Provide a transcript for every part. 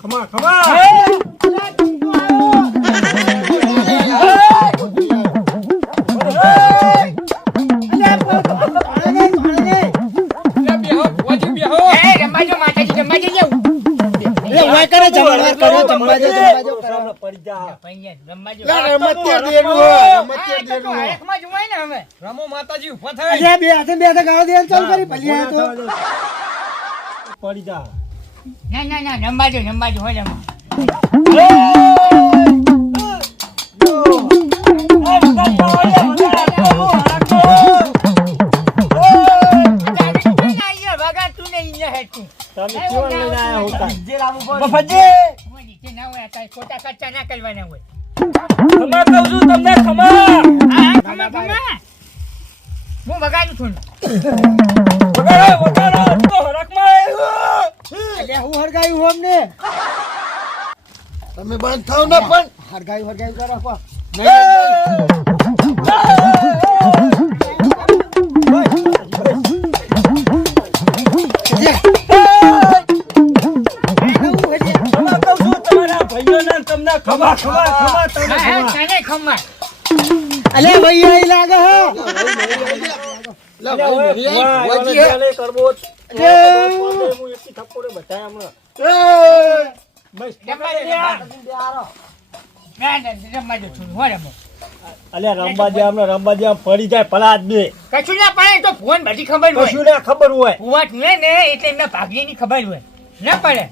ખમા ખમા રમો માતાજી ઉભા થાય બે હાથે ગાવ દે ચાલ કરી ભલિયા તો પડી જા ના રમવાજો હોય રમો તમે કેવા લઈને આયા હોતા જે લાવવું પડે બફજે નીચે ના હોય આ ખોટા ખર્ચા ના કરવાના હોય ખમા કહું છું તમને ખમા ખમા હું વગાડું છું વગાડો તો હરકમાં એટલે હું હરગાયું અમને તમે બંધ થાવ ને પણ હરગાયું કરો પણ ખમા તને ખમા અલે ભૈયા ઈ લાગે હો લા ભાઈ વજી ચાલે કરબો એ હું એકથી થપ્પોડે બતાય હમણાં બસ રમવાજો છું હોય રમો અલ્યા રંબા દે પડી જાય પલાદ બે કશું ના પડે તો ફોન બધી ખબર હોય કશું ના ખબર હોય ફુવાટ ને ને એટલે એમને ભાગીની ખબર હોય ના પડે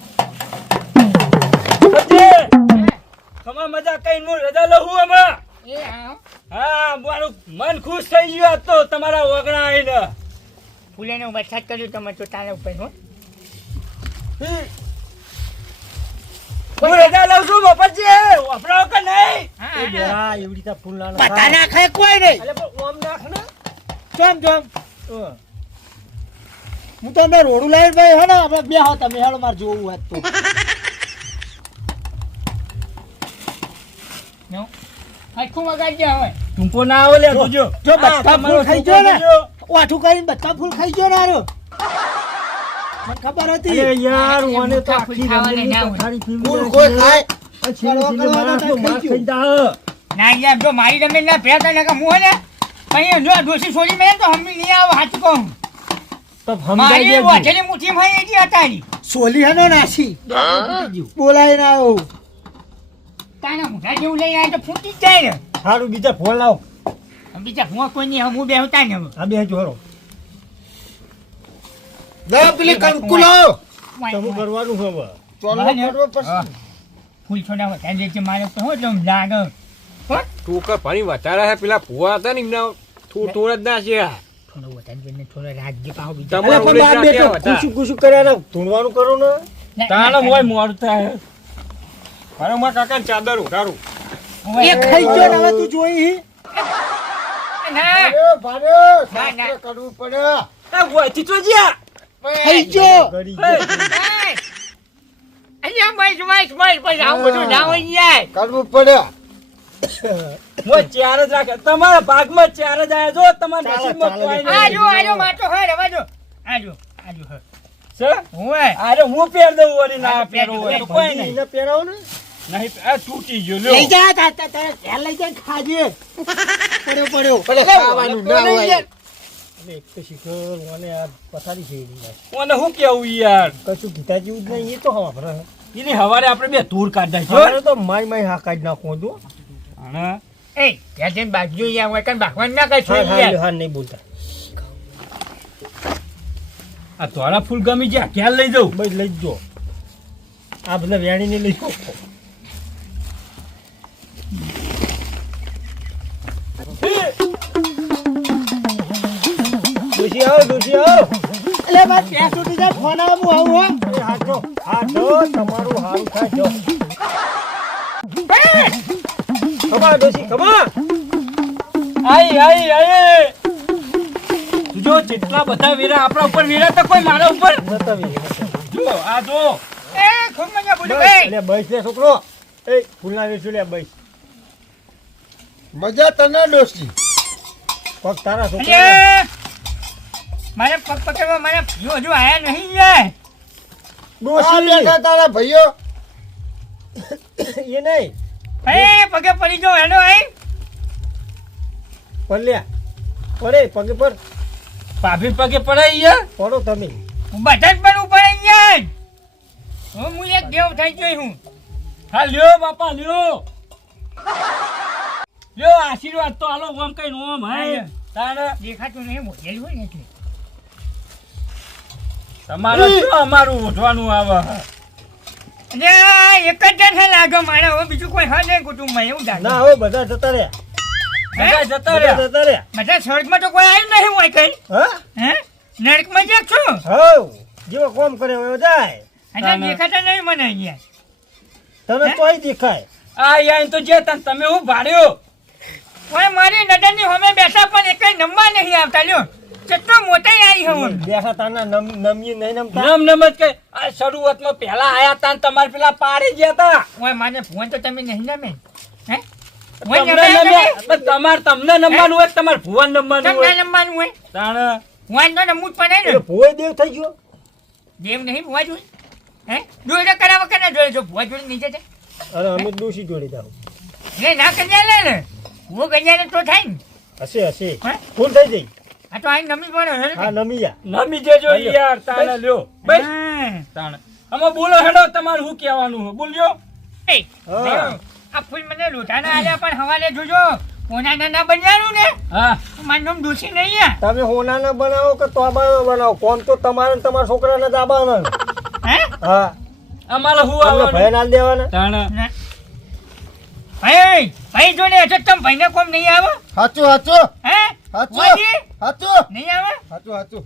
ખમા મજા કઈ હું રજા લઉં આમાં એ હા હા મારું મન ખુશ થઈ ગયું આજ તો તમારા વગણા આવીને ફૂલેને વરસાદ કર્યો તમે તો તારા ઉપર હો હું રજા લઉં છું બાપાજી વફરાવ કે નહીં હા એવડી રીતે ફૂલ ના પતા ના ખાય કોઈ નહીં અલે પણ ઓમ નાખ ને ચમ હું તો અંદર રોડું લાઈન ભાઈ હે ને આપણે બે હો તમે હેડો માર જોવું હોત તો નો આખું વગાડી ગયા હવે તુંકો ના આવો લે તુજો જો બચ્ચા ફૂલ ખાઈ ગયો ને ઓઠું કરીને બચ્ચા ફૂલ ખાઈ ગયો ને આરો મને ખબર હતી અરે યાર મને તો ફૂલ ખાવાને ના હોય. ફૂલ કોઈ ખાય ના યાર જો મારી તમે ના ભેગા ના હું હે ને અહીં જો ડોસી છોડી મેં તો હમણાં નહીં આવો સાચું કહું મારી વાઠેલી મુઠ્ઠી માં એજી હતા ની સોલી હનો નાસી બોલાય ના આવું તાના મુઠા જેવું લઈ આવે તો ફૂટી જ જાય ને સારું બીજા ફોન લાવ બીજા હું કોઈ નહીં હું બેહતા ને હવે આ બે જોરો લા પેલી કંકુલો તમે કરવાનું હવે ચોલો કરવો પછી ફૂલ છોડા હોય ત્યાં જે મારે ઉપર હોય એટલે લાગે તું કે પાણી વધારે હે પેલા ભુવા હતા ને એમના થોડ જ ના છે થોડો વધારે જોઈને થોડો રાજ્ય પાહો બીજો તમારે પણ આ બે તો કુસું કર્યા ને ધૂણવાનું કરો ને તાળમ હોય મોડું થાય મારો માં કાકા ચાદર ઉઠારું એ ખાઈ ગયો ને હવે તું જોઈ ના ભાડ્યો ના, ના. કરવું પડે આ ગોયથી તો જ્યા ખાઈ ગયો ગળી અહીંયા બસ પછી આવું બધું ના હોય યાર કરવું પડે મો ચાર જ રાખે તમારા ભાગમાં ચાર જ આયા જો તમારા નસીબમાં કોઈ નહીં આજો માટો હોય રવાજો આજો હે છે હોય અરે હું પહેર દઉં વળી ના હા, પહેરવું હોય તો કોઈ નહીં એને પહેરાવો ને નહીં આ તૂટી ગયો લઈ લ્યો જા તારે ઘેર લઈ જા ખાજે પડ્યો પડે ખાવાનું ના હોય એક તો શિખર મને આ પથારી છે મને શું કેવું યાર કશું ગીતા જેવું જ નહીં એ તો હવા ભરે એને હવારે આપણે બે ધૂળ કાઢી નાખી તો માય હા કાઢી નાખું છું હા એ ત્યાં બાજુ યાર હોય કાન બાખવાન ના કઈ હા યાર હા નહીં બોલતા આ તોરા ફૂલ ગમી ગયા ક્યાં લઈ જાઉં બસ લઈ જો આ બધા વેણીને લઈ જાઓ દોશી આવો એટલે બસ ત્યાં સુધી જાય ફોન આવે હું આવું હો અરે હાથો તમારું હારું થાય જો ખબર દોશી ખબર આઈ જો જેટલા બધા વીરા આપણા ઉપર વીરા તો કોઈ મારા ઉપર નતા વીરા જો આ જો એ ખૂબ મજા બોલી ભાઈ એટલે બસ લે છોકરો એ ફૂલના વેચું લે બસ મજા તને ડોસી પગ તારા છોકરા અરે મારે પગ પકડવા મારે હજુ આયા નહીં યાર આ બેઠા તારા ભાઈઓ એ નહીં એ પગે પડી ગયો હેલો આઈ પડલ્યા પડે પગે પર ભાભી પગે પડાઈ યાર પડો તમે બધા જ પણ ઉપર યાર હું એક દેવ થઈ ગઈ હું હા લ્યો બાપા લ્યો આશીર્વાદ તો આલો ઓમ કઈ ઓમ હે તારે દેખાતું નહીં મોટેલ હોય ને એટલે તમારું શું અમારું ઉઠવાનું આવે અને એક જ જણ હે લાગે મારે હવે બીજું કોઈ હા નહીં કુટુંબમાં એવું લાગે ના હવે બધા જતા રહ્યા બધા જતા બધા જતા રહ્યા બધા સ્વર્ગમાં તો કોઈ આવ્યું નહીં હોય કઈ હા હે નરકમાં જ્યાં છું હવ જેવો કોમ કરે એવો જાય અને દેખાતા નહીં મને અહીંયા તમે તોય દેખાય આ યાર તો જે તમે હું ભાડ્યો ઓય મારી નજરની સામે બેઠા પણ એકય નંબર નહીં આવતા લ્યો કેટલો મોટાઈ આવી હું બેઠા તાના નમી નહીં નમતા નમ જ કે આ શરૂઆતમાં પહેલા આયા તા તમાર પેલા પાડી ગયા તા ઓય માને ફોન તો તમે નહીં નમે હે તમને નંબરનું હોય તમાર ભુવન નંબરનું હોય નંબરનું હોય તાણ ભુવન તો નમું જ પડે ને ભોય દેવ થઈ ગયો દેવ નહીં ભુવા જોઈ હે જોઈ કરાવ કે ના જોઈ જો ભુવા જોઈ નીચે છે અરે અમે દોશી જોડી જાવ એ ના કન્યા લે ને હું કન્યા તો થાય ને હશે હશે હે ફૂલ થઈ જઈ આ તો આ નમી પડે હા નમી જા નમી જેજો યાર તાણે લ્યો બસ તાણે અમે બોલો હેડો તમારું શું કહેવાનું છે બોલ્યો આ ફૂલ મને લોટાના આલ્યા પણ હવાલે જોજો કોના ના બન્યાનું ને હા મારું નામ દોશી નહીં આ તમે હોનાના બનાવો કે તોબાનો બનાવો કોમ તો તમારે ને તમારા છોકરાને જ આવવાના હે હા અમારે હું તમને આવવાનું ભય ના દેવાના તાણે ભાઈ જો ને એટલે તમે ભાઈને કોમ નહીં આવે હાચું હાચું હે હાચું વાજી? હાચું નહીં આવે હાચું હાચું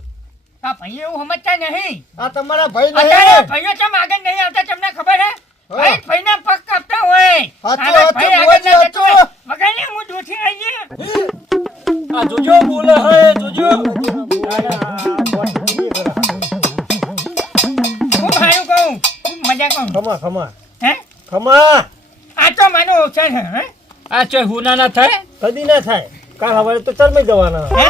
આ ભાઈ એવું સમજતા નહીં આ તમારા ભાઈ અત્યારે નહીં ભાઈઓ ચમ આગળ નહીં આવતા તમને ખબર હે હા. ભાઈ ભાઈના પગ કાપતા હોય હાચું, આના હાચું, ભાઈ આગળ ભુવાજી, ના જતો હોય. હાચું. વગાડને હું દોઠી આવી આ જોજો બોલે હે જોજો હું ભાઈ કહું ખૂબ મજા કહું ખમા ખમા હે ખમા આ તો માનો ઓછા છે હે આ ચો હુના ના થાય કદી ના થાય કાલ સવારે તો ચરમે જવાના હે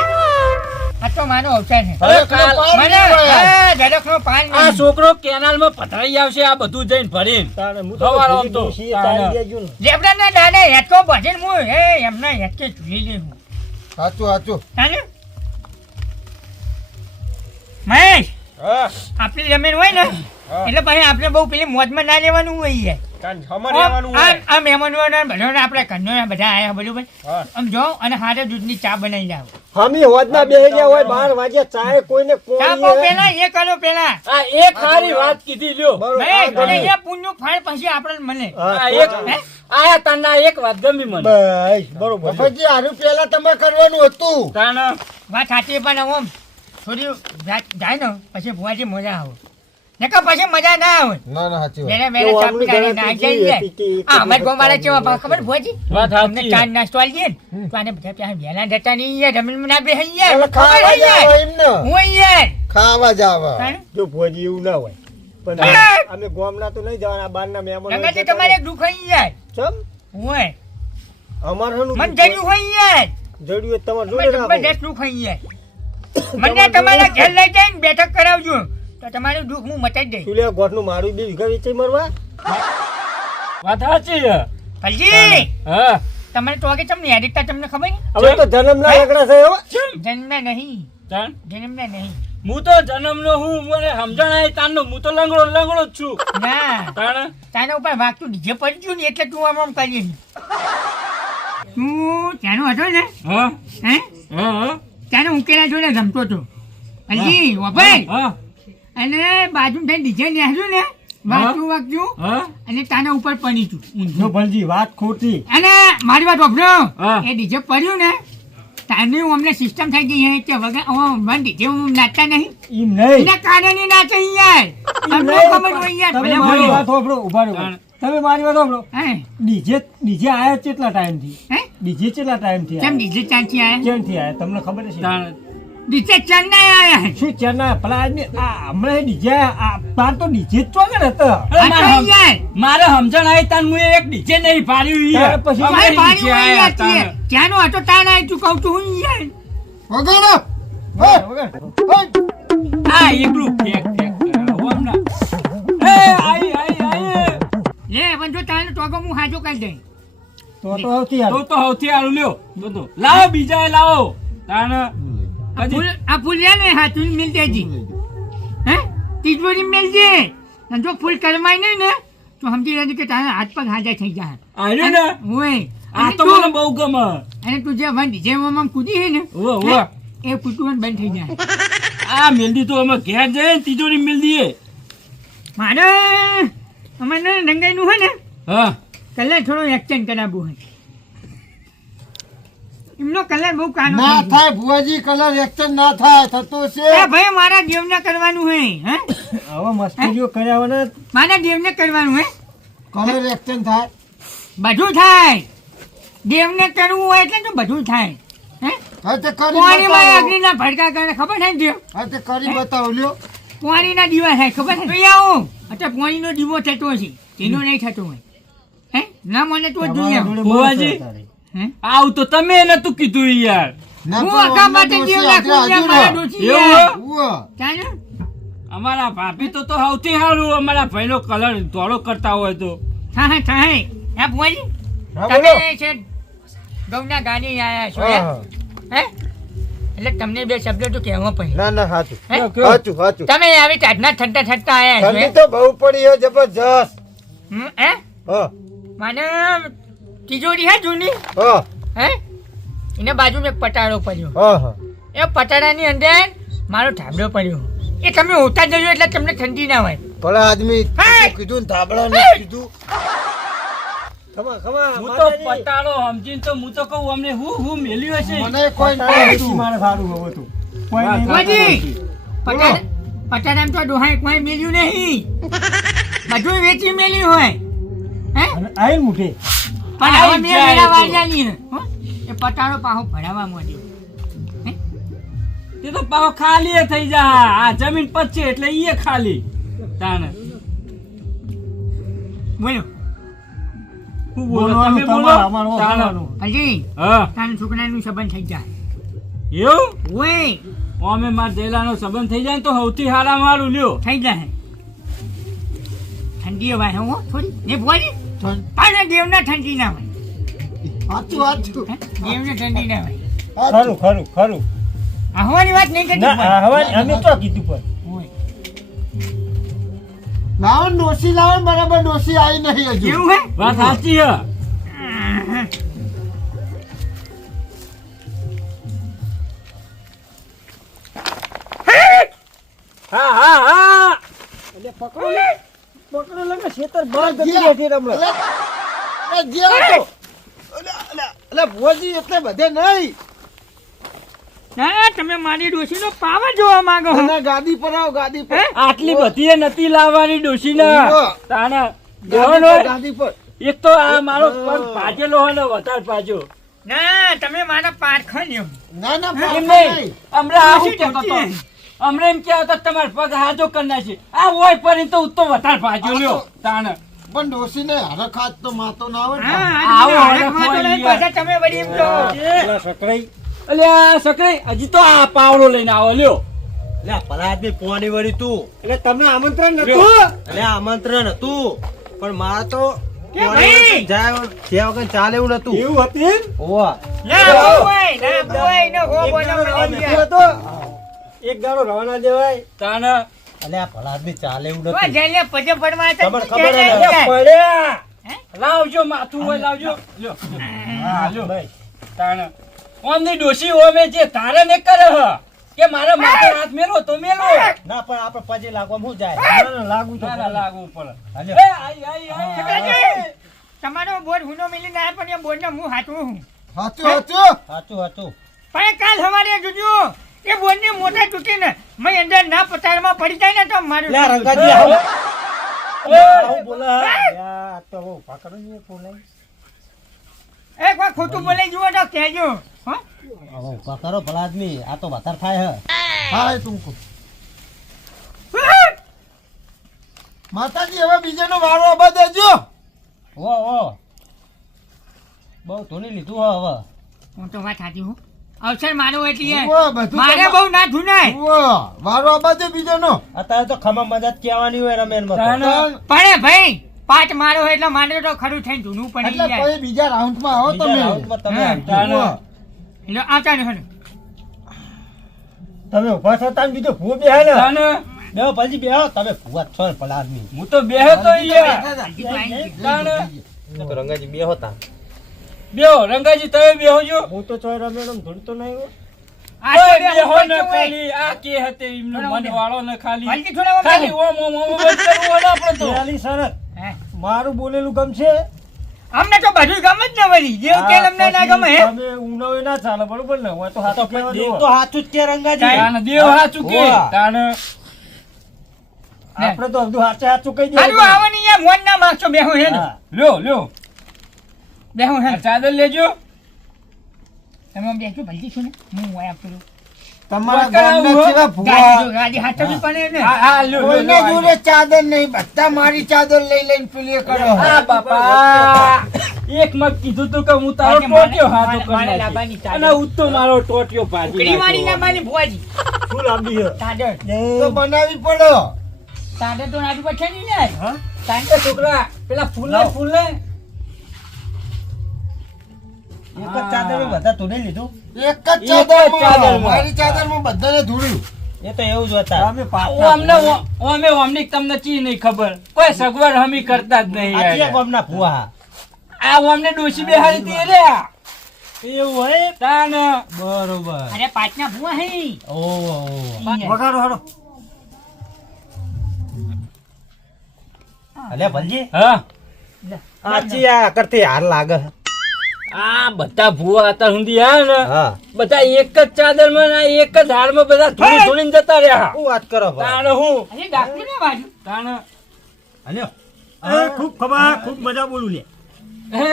આ તો માનો ઓછા છે અરે કાલ મને હા જડકનો પાન આ છોકરો કેનાલમાં પથરાઈ આવશે આ બધું જઈને ભરીને તાણે હું સવારે આમ તો તો. દોશી ચાલી દેજો ને લેબડાના દાને હેટકો ભજીને હું હે એમના હેટકે ચૂલી લે હું હાચું હાચું તાને મહેશ હા આપણી જમીન હોય ને હા. એટલે પછી આપણે બહુ પેલી મોજમાં ના લેવાનું હોય યાર. કાન અમારે રહેવાનું હોય આ મહેમાનોને બધાને આપણે ઘરનો બધા આયા બરોબર હા આમ જો અને હારે દૂધની ચા બનાવી લાવો હમી હોદના બેહી ગયા હોય 12 વાગ્યા ચાય કોઈને ચા કોણ પો પેલા એ કરો પેલા આ એક સારી વાત કીધી લ્યો બરોબર મહેશ, આ અને ગમે. એ પુણ્યનું ફળ પછી આપણે મળે હા, આ તો એક હે? આયા તના એક વાત ગમી મને બસ બરોબર બાપાજી આનું પહેલા તમે કરવાનું હતું તાણ વાત સાચી પણ આમ થોડી જાય ને પછી ભુવાજી મજા આવે નકર પછી મજા ના આવે ના ના હાચી વાત બેને બેને તો ચા આમની પીને ગણતરી ના કેવી જઈએ હતી કે આ અમાર ગોમાળા કેવા ખબર ભુવાજી વાત અમને સાચી ચા નાસ્તો આલીએ ને તો આને બધા ત્યાં વહેલા જતા નહીં યાર જમીન ના બે યાર એટલે ખાવા જ આવે એમને હું યાર ખાવા જ આવે તાણે? જો ભોજી એવું ના હોય પણ હા. અમે ગામના તો નહીં જવાના બારના મહેમાનો રંગાજી તમારે દુઃખ હોય યાર ચમ હોય અમાર હનું મન જડ્યું હોય યાર જડ્યું તમારે તમે જોડે રાખો જબરદસ્ત દુઃખ હોય યાર મને તમારા ઘેર લઈ જઈને બેઠક કરાવજો તો તમારું દુઃખ હું મટાઈ દઈશ ચૂલ્યા ગોઠનું મારું 2 વીઘા વેચાઈ મરવા વાત સાચી છે ફલજી હા તમને તો કે તમને યાદીતા તમને ખબર ને? હવે તો જન્મના એકડા છે હો જન્મ્યા નહીં તાણ જન્મ્યા નહીં હું તો જન્મનો હું મને સમજણ આવી તારનો હું તો લંગડો જ છું ના તાણ તારા ઉપર વાગતું ડીજે પડી ગયું ને એટલે તું આમ કરીએ તું ત્યાંનો હતો ને હા હે હા ત્યાંનો ઉકેલા જોડે રમતો હતો ફલજી વભાઈ હા અને બાજુ થઈને ડીજે ન્યાસ્યું ને વાગતું વાગતું હા અને તાના ઉપર પડી તું જો ભલજી વાત ખોટી અને મારી વાત વાપરો હા. એ ડીજે પડ્યું ને તાની અમને સિસ્ટમ થઈ ગઈ હે કે વગર મને ડીજે નાચતા નહીં ઈમ નહીં એના કારણે નાચે યાર તમને ખબર હોય યાર તમે ભલે મારી બોલો વાત સાંભળો ઉભા રહો તાણ. તમે મારી વાત સાંભળો હે ડીજે આયા કેટલા ટાઈમ થી હે ડીજે કેટલા ટાઈમ થી કેમ ડીજે ચાંચી આયા કેમ થી આયા તમને ખબર છે તાણ ડીજે ચંદા આયા શું ચેરના પેલા આદમી આ હમણાં ડીજે આ બાર તો ડીજે જ ચોગર હતો અરે આ તો યાર મારે સમજણ આવી તાન હું એક ડીજે નહીં પાડ્યું યાર તારે પછી અમે ભાઈ પાણી DJ હોય આયા યાર તાણ. ત્યાંનો હતો તાન આય તું કહું તું હું યાર વગાડો આ એકલું ફેક કરે. હો હમણાં. એ આઈ લે પણ જો તાનો ટોગો હું હાજો કરી દઈ. તો સૌથી સારું. તો સૌથી સારું લ્યો બધું લાવો બીજા એ લાવો તાણ આ ફૂલ લે ને હાથું મિલ દેજી. હે તિજોરી મેલજે. અને જો ફૂલ કરમાય નહીં ને તો સમજી લેજે કે તારા હાથ પગ હાજા થઈ જાય. આર્યો ને હોય આ તો મને બહુ ગમે. અને તું જે વન જેમાં કૂદી છે ને ઓ ઓ એ કૂદવાનું બંધ થઈ જાય. આ મેલડી તો અમે ઘેર જઈએ ને તિજોરી મેલ દઈએ. મારે અમારે રંગાઈનું હોય ને હા કલર થોડો એક્સચેન્જ કરાવવું હોય. એમનો કલર બહુ કાનો ના થઈ ગયો. થાય ભુવાજી, કલર એક્સચેન્જ ના થાય, થતો છે. એ ભાઈ મારા દેવને કરવાનું હોય. હે હવે મસ્તીઓ કર્યા વગર મારા દેવને કરવાનું હોય. કલર એક્સચેન્જ થાય. બધું થાય. દેવને કરવું હોય એટલે તો બધું થાય. હે હા તે કરી પાણીમાં બતાવો. અગ્નિના ભડકા કરે ખબર છે ને દેવ? હા તે કરી બતાવો લ્યો. પાણીના દીવા થાય ખબર છે? જોઈ આવું અત્યારે પાણીનો દીવો થતો હશે તેનો નહીં થતો હોય. હે ના મને તો જોઈએ આવું. ભુવાજી. હે આવું તો તમે નતું કીધું યાર. ના હું તો આખા અમને માટે ડોશી દેવ નાખું હાજરા ને મારા હાજર ડોશી એવું યાર. ઉવ્વ. ચાલો. અમારા ભાભી તો સૌથી સારું અમારા ભાઈનો કલર ધોળો કરતા હોય તો. થાય થાય. હે ભુવાજી હા, બોલો. તમે છે ગૌના ગાડી આયા છો હા, હે? હા. હે એટલે તમને બે શબ્દો તો કહેવા પડે. ના ના સાચું હે? સાચું સાચું. તમે આવી ટાઢના ઠંડા ઠંડા આયા છો ઠંડી હે? તો બહુ પડી હે, જબરજસ્ત. હે હા મને તિજોરી હે જૂની હા હે એના બાજુમાં એક પટાડો પડ્યો. હા હા. એ પટાડાની અંદર મારો ધાબળો પડ્યો. એ તમે હોતા જજો એટલે તમને ઠંડી ના હોય. ભલા આદમી હે! કીધું ને ધાબળા ને કીધું. ખમા ખમા હું તો પટાળો સમજીને તો હું તો કહું અમને હું મેલ્યું હશે. મને કોઈ માતાજી, મારે સારું હવે તું કોઈ નહીં. ભુવાજી, પટાડામાં તો ડોહાએ કોઈ મેલ્યું નહીં. બધું વેચી મેલ્યું હોય. હે અને આઈ મુઠે પણ હવે મેં વેળા વાળ્યાની ને, હો? એ પટાડો પાછો ભરાવા માંડ્યો. હે? તે તો પાછો ખાલી થઈ જા. આ જમીન પચે એટલે ઈ ખાલી તાણે. બોલો હું બોલો બોલવાનું તમે બોલો તમારે, અમારે તાણે. બોલવાનું. હજી હા તારા છોકરાનું સંબંધ થઈ જાય. એવું ઓય અમે માર જયલાનો સંબંધ થઈ જાય ને તો સૌથી હારા મારું લ્યો. થઈ જાય. ઠંડી હોય હો થોડી ને ભુવાજી ઠંડ- પણ દેવના ઠંડી ના હોય. સાચું સાચું. હે? દેવને ઠંડી ના હોય. ખરું ખરું ખરું. આહવાની વાત નહીં કરતી ના પણ. હવે અમે તો કીધું પણ ઓય. લાવો ને ડોશી લાવો ને, બરાબર ડોશી આવી નહીં હજુ. એવું હે વાત સાચી હે. હા હા હા એટલે પકડો લે પકડો લે ખેતર બહાર ગમી ગયા છે રમણે. અલા, અલા, જ્યાં તો. અલા, અલા, અલા, ભુવાજી એટલે બધે નહીં. ના તમે મારી ડોશીનો પાવર જોવા માંગો છો. અને ગાદી પર આવો, ગાદી પર. હે? આટલી બધી નથી લાવવાની ડોશીના ઉવ્વ. તાણે ગાદી દેવાનો પર, હોય. ગાદી પર. એક તો આ મારો પગ ભાજેલો હોય ને વધારે ભાજો. ના તમે મારા પાઠ ખાલ્યો. ના ના એમ પાપા નહીં નહીં. હમણાં આવું ડોશી કહેતો હતો. ડોશી. હમણાં એમ કહેતો હતો તમારા પગ હાજો કરી નાખી. આ હોય પડી તો ઉત્તો વધારે ભાજો લ્યો તાણે. પણ ડોશીને હરખાત તો માતો ના આવે ને. હા આવો આવો હવે કોઈ યાર. પાછા તમે વળી એમ કહો. પેલા સકરાઈ અલ્યા સકરે હજી તો આ પાવડો લઈને આવો લ્યો. એટલે ભલા આદમી પોની વળી તું એટલે તમને આમંત્રણ નતું એટલે આમંત્રણ હતું પણ મારા તો કે પોણી ભાઈ? વળી જાય ત્યાં વગર ચાલે એવું નતું એવું હતી ઓવા ના બોય ના બોય નો હો એક બોનો દાડો રવા મળી દીધો ગયા. હતો એક દાડો રવાના દેવાય તાણે એટલે આ ભલા આદમી ચાલે એવું તો નતું જેને પજે પડવા હતા ખબર- તું ખબર જેને હે. જાય. પડ્યા હે? લાવજો માથું હોય લાવજો લ્યો હા લ્યો ભાઈ તાણે ઓમની ડોશી ઓમે જે તારે ને કરે હ કે મારા માથે હાથ મેલો તો મેલો ના પણ આપણે પજે લાગવામાં શું જાય ના, ના, લાગુ તો ના ના લાગવું પડે હાલ્યો. એ આઈ આઈ આઈ છોકરાજી, તમારો બોર્ડ હુનો મિલી ના પણ એ બોર્ડ હું હાચું હું. સાચું સાચું. સાચું સાચું પણ કાલ સવારે જોજો એ બોર્ડ ની મોટા તૂટીને મેં અંદર ના પતારમાં પડી જાય ને તો મારું લે રંગાજી આવો આવું બોલે યા, આ તો બહુ પકડો ને બોલાય. એ કોઈ ખોટું બોલે જુઓ તો કહેજો હો. આવો ઉભા કરો ભલા આદમી આ તો વધારે થાય હે હા એ તું કહો. માતાજી હવે બીજાનો વારો આબા દેજો. ઓ ઓ બહુ ધોની લીધું હે હવે હું તો વાત સાચી હું અવસર મારો એટલે ઉવ્વ, બધું મારે તમા- બહુ ના ધુનાય. ઉવ્વ, વારો આબા દે બીજાનો. અત્યારે તો ખમા મદદ કહેવાની હોય રમેન માં તાણે પણ ભાઈ પાંચ મારો હોય એટલે મારે તો ખરું થઈને જૂનું પણ એટલે યાર. પછી બીજા રાઉન્ડમાં આવો બીજા તમે રાઉન્ડમાં તમે હા, આવજો. ચાલો. એટલે આ ચાલે હને. તમે ઉભા થતા ને બીજો ભૂ બેહાય ને તાને બેહો પછી બેહો તમે ભૂવા છો ને પેલા આદમી હું તો બેહે તો યાર. હજી તો આઈ ગયું. તાને રંગાજી બેહો તા બેહો રંગાજી તમે બેહો જો. હું તો ચોય રમેડમ ધૂળતો નહીં હો. આ તો બેહો ને ખાલી આ કે હતે એમનું મન વાળો ને ખાલી ખાલી ઓમ ઓમ ઓમ બંધ કરવું હોય ને આપણે તો. પેલી શરત હે? મારું બોલેલું ગમશે અમને તો બધું ગમે જ ને વળી જેવ કે અમને ના ગમે હે તમે ઉનાવે ના ચાલે બરોબર ને હોય તો હાથ કહેવા દેવ દો. તો હાચું જ કે રંગાજી તાણ દેવ હાચું કે હોવા. તાણ આપણે તો બધું હાચે હાચું કહી હારું દઈએ આવવાની યાર મોન ના માગશો બેહો હે ને હા. લ્યો લ્યો બેહો હે ચાદર લેજો તમે બેસો ભલતી છો ને હું હોય આપતો તમારા ગામના કેવા ભૂવા ગાડી હાથવી પડે ને હા, લ્યો, લ્યો, કોઈના લ્યો. જોડે ચાદર નહીં બધા મારી ચાદર લઈ લઈને પેલી કરો આ બાપા એક મત કીધું તું કે હું તારો ટોટ્યો હાથો કરી નાખી. અને ઉત્તો મારો ટોટ્યો ભાજી નાખ્યો. શું લાંબી છે? તો બનાવી પડો હા? છોકરા પેલા ફૂલ ને એક જ ચાદરમાં બધા તોડી લીધું એક જ ચાદરમાં. ચાદરમાં મારી ચાદરમાં બધાને ધૂળ્યું એ તો એવું જ હતા અમે પાટલા અમને તમને ચી નહીં ખબર કોઈ સગવડ હમી કરતા જ નહીં આ યાર. ગામના ભૂવા આ અમને ડોશી બેહાડી હતી રે એવું હોય તાન બરોબર અરે પાટના ભૂવા હે ઓહો વગાડો હાડો. અલે ભલજી હા આચી આ કરતી હાર લાગે આ બધા ભૂવા હતા સુધી હા ને હા બધા એક જ ચાદર માં એક જ હાર માં બધા ધોળી ધોળીને જતા રહ્યા શું વાત કરો ભાઈ તાણ હું તાણ અલ્યો એ ખૂબ ખબર ખૂબ મજા બોલું લે હે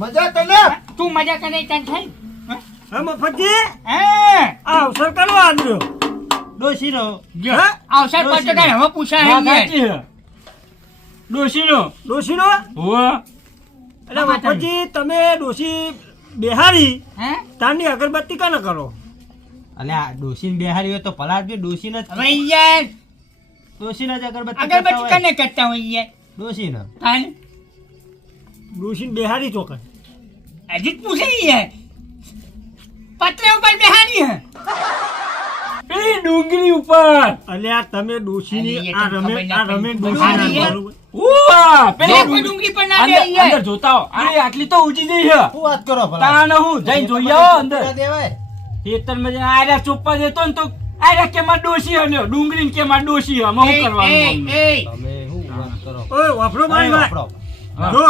મજા તને તું મજા કરે તને થાય હે મફતજી હે આ અવસર કરવા આવ્યો ડોશીનો હા? અવસર પર તો કાંઈ હવે પૂછાય નહીં ડોશીનો ડોશીનો હોવા એટલે મફતજી તમે ડોશી બેહારી હે તારની અગરબત્તી કાને કરો અલે આ ડોશીને બેહારી હોય તો પલાટ બી ડોશીને જ હવે યાર ડોશીને જ અગરબત્તી કરતા અગરબત્તી હોય. કને કરતા હોય યાર ડોશીને હાલ ડોશીને બેહારી ચોકન હજી જ પૂછે યાર પતરા ઉપર બેહારી હે પેલી ડુંગળી ઉપર અલ્યા તમે ડોશીની અરે, એ આ તો રમે ખબર આ ના રમે પડી. ડોશીના યાર. બરોબર. ઉવા પેલી કોઈ ડુંગળી પર ના બે યાર અંદર જોતા હો આ આટલી તો ઊંચી જઈ છે શું વાત કરો ભલા તાણ હું જઈને જોઈ આવો અંદર દેવાય ખેતરમાં જઈને આયરા ચોપ્પા દેતો ને તો આયરા કે માં ડોશી હન્યો ડુંગળી કે માં ડોશી હમ હું કરવાનું તમે શું વાત કરો ઓય વાપરો મારી વાત વાપરો. જો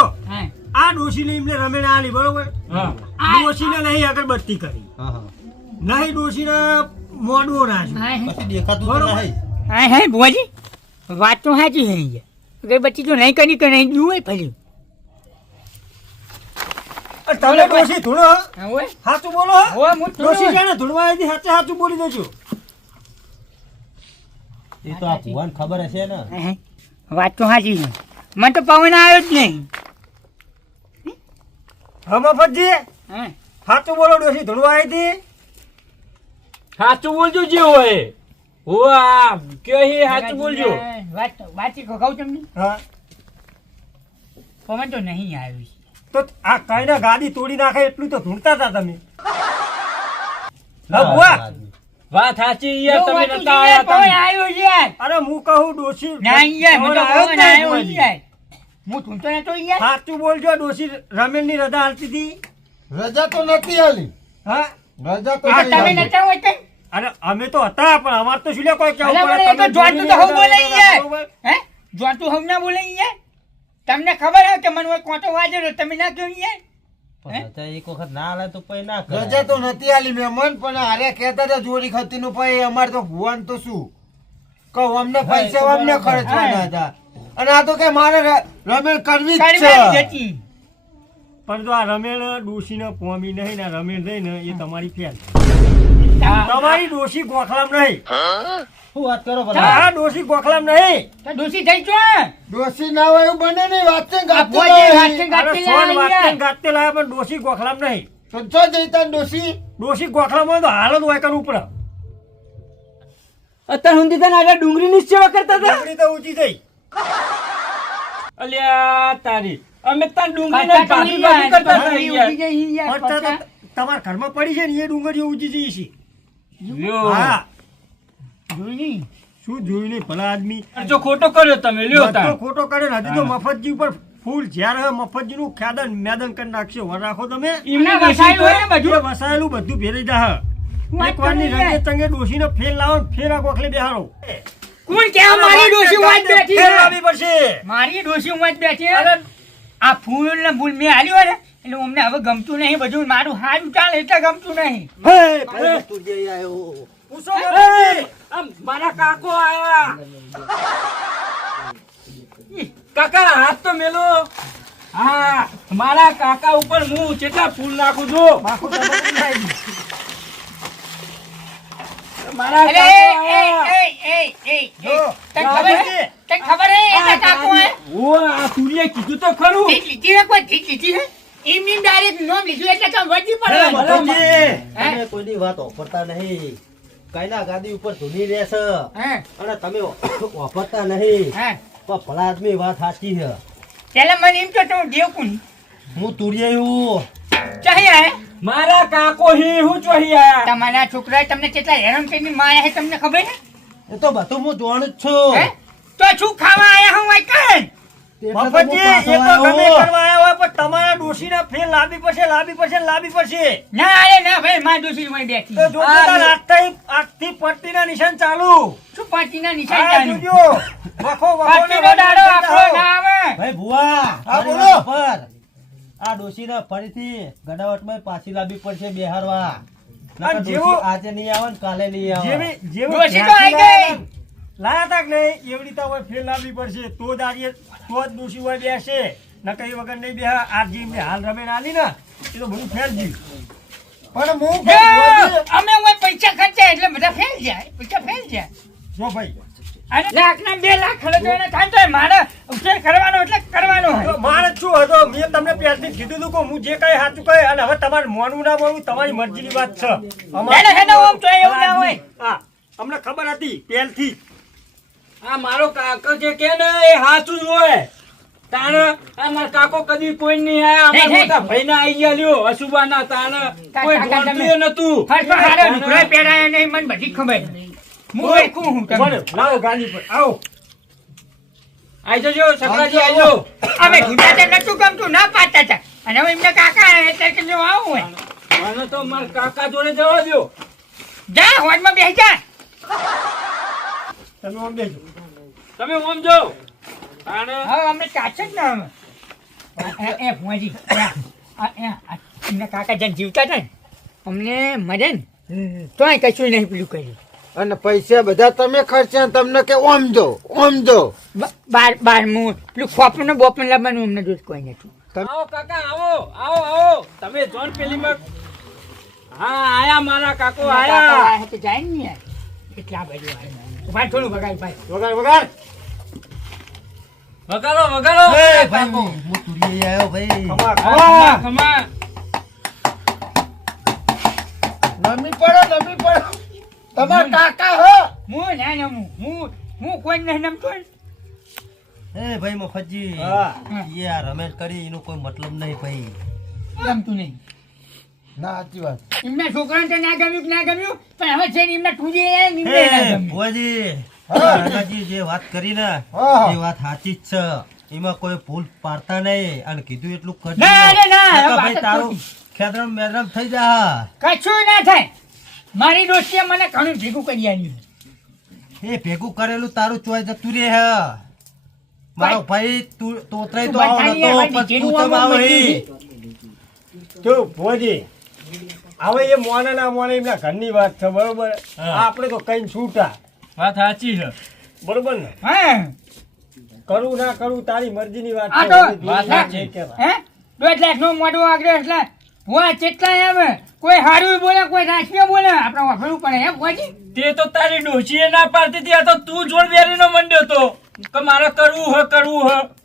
આ ડોશીને એમને રમેણ આલી બરોબર હા ડોશીને નહીં અગરબત્તી કરી હા હા નહીં ડોશીને મોઢું નાખ્યું પછી દેખાતું તો બરોબર. નહીં હા હે ભુવાજી વાત તો સાચી છે યાર અગરબત્તી તો નહીં કરી કે નહીં જુએ ફરી તમે ડોશી ધૂણો હવે સાચું બોલો ડોશી જાણે ધૂણવા આવી હતી, સાચે સાચું બોલી દેજો એ તો આ ભુવાને ખબર હશે ને વાત તો સાચી છે મને તો પવન આવ્યો જ નહીં હા મફતજી સાચું બોલો ડોશી ધૂણવા આવી હતી સાચું બોલજો જે હોય હોવા કે સાચું બોલજો વાત કહું તમને હા પવન તો નહીં આવ્યું તો આ કાંઈના ગાડી તોડી નાખે એટલું તો ધૂણતા હતા તમે હા બુઆ વાત સાચી યાર તમે નતા પવન આયા તા. આવ્યો યાર અરે હું કહું ડોશી ના યાર મને તો આવ્યો જ પવન નહીં આવ્યો બુઆજી. યાર હું ધૂણતો નતો યાર સાચું બોલજો ડોશી રમેણની રજા હાલતી હતી રજા તો નથી આલી હા રજા તો આ નહીં તમે આલી. નતા હોય તો અરે અમે તો હતા પણ અમાર તો શું લે કોઈ કેવું અલા, પડે મને તો જોઈતું તો હું બોલે યાર બરોબર. હે જોઈતું હું ના બોલે યાર તમને ખબર હે કે મને કોઈ કોટો વાજેલો તમે ના કહો યાર પણ હતા એક વખત ના આલે તો પછી ના કરે રજા તો નથી આલી મહેમાન પણ આરે કહેતા હતા જોડી ખતી નું ભાઈ અમારે તો ભુવાન તો શું કહું અમને પૈસા અમને ખર્ચવાના હતા અને આ તો કે મારે રમેણ કરવી જ કરવાની છે જતી પણ જો આ રમેણ ડોશીને પોમી નહીં ને આ રમેણ રહી ને એ તમારી ફેલ તમારી ડોશી ગોખલામ નહીં શું વાત કરો ભલા આ ડોશી ગોખલામ નહીં તો દોષી થઈ છો ડોસી ના હોય એવું બને નહીં વાતે આ ગાતે ભુવાજી લાવી. વાતચીત અરે ગાતી સોન લાવી વાતને યાર. ગાતે લાયા પણ ડોશી ગોખલામ નહીં તો ચો જઈતા ને ડોસી ડોશી ગોખલામ હોય તો હાલ જ હોય કર ઉપર અત્યાર સુધી તને આગળ ડુંગળીની જ સેવા કરતા હતા ડુંગળી તો ઊંચી થઈ અલ્યા તારી અમે તાર ડુંગળીને ભાભી ભાભી કરતા હતા યાર. પણ તમારા ઘરમાં પડી છે ને એ ડુંગળીઓ ઉજી જઈ છે. લ્યો. હા જોઈ નહીં. શું જોયું નહીં ભલા આદમી જો ખોટો કર્યો તમે લ્યો બધો તાર. ખોટો કરે ને હજી તો મફતજી ઉપર ફૂલ જ્યારે મફતજી નું ખેદન મેદન કરી નાખશે વર રાખો તમે એમને ના, વસાયું હોય ને બધું. એ વસાયેલું બધું ભેરી જા વાત એક વારની કરી રંગે ચંગે ડોશીને ફેર લાવો ને ફેર આ કોખલે બેહારો કોણ કે આ મારી ડોશી વાંચ બેઠી ફેર છે? લાવવી પડશે મારી ડોશી વાંચ બેઠી છે? આ ફૂલ ને ફૂલ મેં હાલ્યું ને એટલે અમને હવે ગમતું નહીં બધું મારું હારું ચાલે એટલે ગમતું નહીં. પૂછો મફતજી. આમ મારા કાકો આયા. કાકા હાથ તો મેલો. હા મારા કાકા ઉપર હું કેટલા ફૂલ નાખું છું. માખું તમારું નાઈ દઉં. મારા અરે, કાકો એ, આયા. એ, જો, તને ખબર છે? તને ખબર છે એટલે કાકો હે? ઓ આ સૂર્ય કીધું તો ખરું. ઠીક લીધી હે કોઈ ઠીક લીધી હે? એમની ડાયરેક્ટ નોમ લીધું એટલે કામ વધી પડે. મફતજી. હે? તમે કોઈની વાત ઓફરતા નહીં કાયના ગાદી ઉપર ધૂની રહેશે હે? અને તમે ઓફરતા નહીં હે? પણ ભલા આદમી વાત સાચી છે પેલા મને એમ તો તું દેવ કોણ હું તુરિયા હું ચાહી હે મારા કાકો હી હું ચોહી આયા. તમારા છોકરાએ તમને કેટલા હેરાન કરીને માર્યા છે તમને ખબર છે? એ તો બધું હું જાણું જ છું હે? તો શું ખાવા આયા હું વાય કર? એટલે તો હું મફતજી, પાછો એ તો આવ્યો. ગમે કરવા આવ્યા હોય પણ તમારા ડોશીને ફેર લાવવી પડશે લાવવી પડશે લાવવી પડશે ના અરે ના ભાઈ માં દોશી વાય બેઠી તો જોજો તાર આજથી પટ્ટીના નિશાન ચાલુ શું પાટીના નિશાન હા ચાલુ જોજો વખો વખો પાટીનો દાડો આપણો ના આવે ભાઈ ભુવા હા, ફરી બોલો. પર આ ડોશીને ફરીથી ગડાવટમાં પાછી લાવવી પડશે બેહારવા નકર અને જેવો- ડોશી આજે નહીં આવે ને કાલે નહીં આવે જેવી ડોશી તો આઈ ગઈ. લાયા તા કે નહીં એવડી તો હવે ફેર લાવવી પડશે તો જ આજે તો જ ડોશી હોય બેસે નકર એ વગર નહીં બેહા આ જે એમને હાલ રમેણ આલી ને એ તો બધું ફેર ગયું પણ હું જો, અમે ઓય પૈસા ખર્ચ્યા એટલે બધા ફેલ જાય પૈસા ફેલ જાય જો ભાઈ અને લાખના 2 લાખ ખર્ચો એને થાય તો મારે ઉકેલ કરવાનો એટલે કરવાનો તો હોય. મારે શું હતો મેં તમને પહેલથી જ કીધું હતું કે હું જે કઈ સાચું કહે અને હવે તમારે મોનવું ના મોનવું તમારી મરજીની વાત છે એને હેને ઓમ તો એવું ના હોય. હા અમને ખબર હતી પહેલથી આ મારો કાકો જે કે ને એ હાચું જ હોય. તાણ આ મારો કાકો કદી કોઈ નહીં આયા. હે, અમારા હે. મોટા ભાઈને આઈ ગયા લ્યો અશુભાના. તાણ કોઈ કાકા, તમે- જોડતું નતું. ફર્સ્ટ હારે ઢોકળા પહેરાયા નહીં મને બધી ખબર છે. હું વેખું હું તમને. બોલો, લાવો ગાડી પર આવો આઈ જજો સકરાજી આઈ જાઓ. અમે ઢૂંઢા તે નતું ગમતું ના પાડતા હતા અને હવે એમને કાકા આયા એટલે કે જો આવું હોય મને તો મારા કાકા જોડે જવા દ્યો. જા હોજમાં બેસી જા. તમે આમ બેસો તમે ઓમ જાઓ. તાણ હવે અમને કાચે જ ના હવે. એ ભુવાજી એમને કાકા જેમ જીવતા હતા ને અમને મરે ને તોય કશું નહીં પેલું કર્યું. અને પૈસા બધા તમે ખર્ચ્યા ને તમને કે ઓમ જો બાર હું પેલું ખોપનું બોપન લાવવાનું અમને દોષ કોઈ નથી. આવો કાકા આવો આવો આવો. તમે જોન પેલીમાં હા આયા મારા કાકો આયા. કાકા તો જાય ને યાર એટલા બધું ભાઈ થોડું બગાડ ભાઈ. વગાડ વગાડ વગાડો વગાડો. એ ભાઈ હું તુરિયા આવ્યો ભાઈ ખમા ખમા ખમા ખમા. નમી પડો તમારા કાકા હો હું ના નમું હું કોઈ નહીં નમતો ને. એ ભાઈ મફતજી હા યાર રમેશ કરી એનો કોઈ મતલબ નહીં ભાઈ ગમતું નહીં. ના સાચી વાત એમના છોકરાને તો ના ગમ્યું કે ના ગમ્યું પણ હવે છે ને એમના ટૂંજી આયા ને એમને ના ગમ્યું. ભુવાજી કાકાજી જે વાત કરી ને હા. એ વાત સાચી જ છે એમાં કોઈ ભૂલ પાડતા નહીં અને કીધું એટલું કરજો ના અરે ના નકર વાત ભાઈ જ તારું ખોટી. ખેતરમ મેદરમ થઈ જા કશું ના થાય. મારી દોસ્તીએ મને ઘણું ભેગું કરી આવ્યું. એ ભેગું કરેલું તારું ચોય જતું રે હે મારો ભાઈ તું તોતરાય તો તું આવો બધાની નતો આ પણ જેનું તું તો આમ આવો મળી હે. જો ભોજી હવે એ મોને ના મોને એમના ઘરની વાત છે બરોબર આપણે તો કઈ છૂટા વાત સાચી છે. બરોબર ને હા કરું ના કરું તારી મરજીની વાત આ છે. તો હવે વાત જોઈ સાચી. નહીં કહેવાય. હે 2 લાખ નો મોઢું આગળ એટલે હું કેટલા આવે કોઈ હારું બોલે કોઈ રાષ્ટ્રીય બોલે આપણે વાપરવું પડે એમ કોઈ. તે તો તારી ડોશીએ ના પાડતી હતી. આ તો તું જોડ બેરીનો મંડ્યો તો કે મારે કરવું હ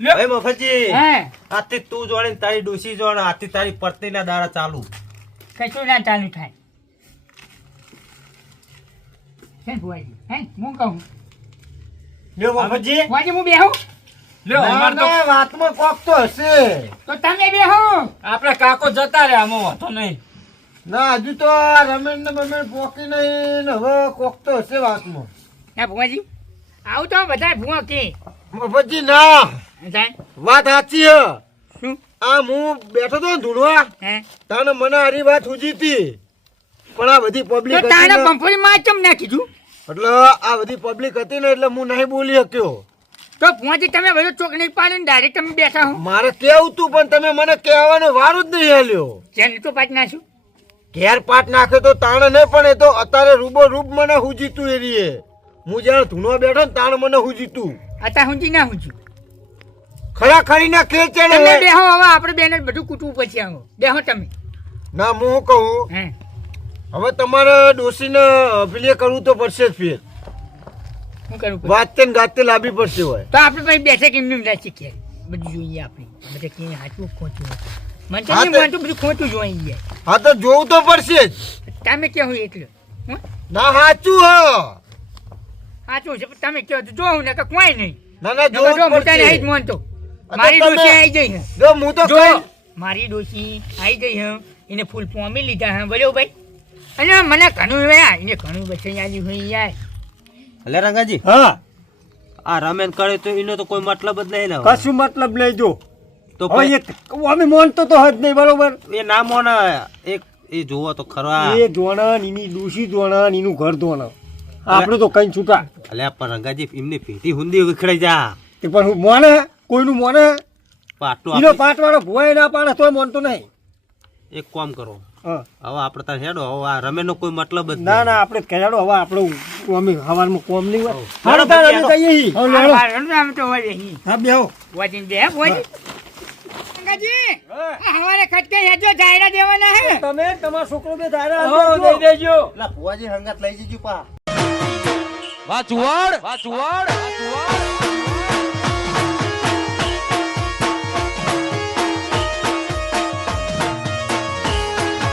લ્યો. ભાઈ મફતજી હે આજથી તું જોડે ને તારી ડોસી જોડે આજથી તારી પત્નીના દાડા ચાલુ કશું ના ચાલુ થાય છે ને ભુવાજી? હે હું કહું લ્યો બાપજી ભુવાજી હું બેહું લ્યો અમાર તો ના, વાતમાં કોક તો હશે. તો તમે બેહો. આપણે કાકો જતા રહ્યા આમાં વાંધો નહીં. ના હજુ તો આ રમેશ ને બમેશ પોકી નહીં ને હવે કોક તો હશે વાતમાં. ના ભુવાજી આવું તો બધા ભુવા કે મફતજી ના જાય વાત સાચી હે. શું આ હું બેઠો તો ધૂણવા હે તાને મને હારી વાત હુજી હતી પણ આ બધી પબ્લિક તો તારે બંફોડી માં ચમ ના કીધું એટલે આ બધી પબ્લિક હતી ને એટલે હું નહીં બોલી શક્યો. તો ભુવાજી તમે બધો ચોક નહીં પાડીને ડાયરેક્ટ તમે બેઠા હો મારે કેવું તું પણ તમે મને કહેવાનો વારો જ નહીં હાલ્યો. જેને તો પાડી નાખ્યું ઘેર પાટ નાખે તો તાણે નહીં પણ એ તો અત્યારે રૂબો રૂબ મને હુજીતું એ રીએ. હું જ્યારે ધૂણવા બેઠો ને તાણે મને હુજીતું. અત્યાર સુધી ના હું ખરા ખરીના ખેલ ચડે તમે હે. બેહો હવે આપણે બેને બધું કૂટવું પછી આવો બેહો તમે ના હું શું કહું હે હવે તમારે ડોસીને પેલી કરવું તો પડશે જ ફેર. શું કરવું પડે? વાતે ને ગાતે લાવવી પડશે હોય. તો આપણે પછી બેસે કેમ ના શીખીએ બધું જોઈએ આપણે બધા કે હાચું ખોટું મને તો હા, નહીં તે- માનતું બધું ખોટું જોઈએ હા તો જોવું તો પડશે જ. તમે કેવું એટલે હં? ના સાચું હ સાચું છે પણ તમે કહો તો જોવું ને કે કોઈ નહીં ના ના નકર જોવું જો જ મોટા નહીં જ પડશે. માનતો આ તો મારી તમે- ડોસી આવી જઈ હે જો હું તો જો કઈ મારી ડોસી આવી ગઈ હે એને ફૂલ પોમી લીધા હે બોલો ભાઈ અને મને ઘણું યાર એને ઘણું બચાઈ આવ્યું હોય યાર એટલે રંગાજી હા આ રમેન કરે તો એનો તો કોઈ મતલબ જ નહીં ને હવે. કશું મતલબ નહીં જો તો હવે પછી અમે માનતો તો હજ નહીં બરોબર એ ના મોને એક એ જોવો તો ખરા એ ધોણા એની ડૂસી ધોણા એનું ઘર ધોણા આપણે તો કઈ છૂટા અલ્યા પણ રંગાજી એમની પેટી હુંદી વિખડાઈ જા તે પણ હું મોને કોઈનું મોને પાટલું એનો આપણે પાટવાળો ભુવાય ના પાડે તોય માનતો નહીં એક કામ કરો હા. હવે આપણે તાર હેડો હવે આ રમેન નો કોઈ મતલબ જ ના ના આપણે કહેવાડો હવે આપણે અમે હવારમાં કોમ નહીં હોય હાલો તાર અમે જઈએ છીએ. હવે લેડો. અમે તો હોય અહીં હા બેહો વાજીને બે વાજી ગંગાજી આ હવારે ખટકે હેજો જાયરા દેવાના હે તમે તમારો છોકરો બે ધારા હો, દઈ દેજો. પેલા ભુવાજી હંગાત લઈ જજો પા વાહ ચુવાડ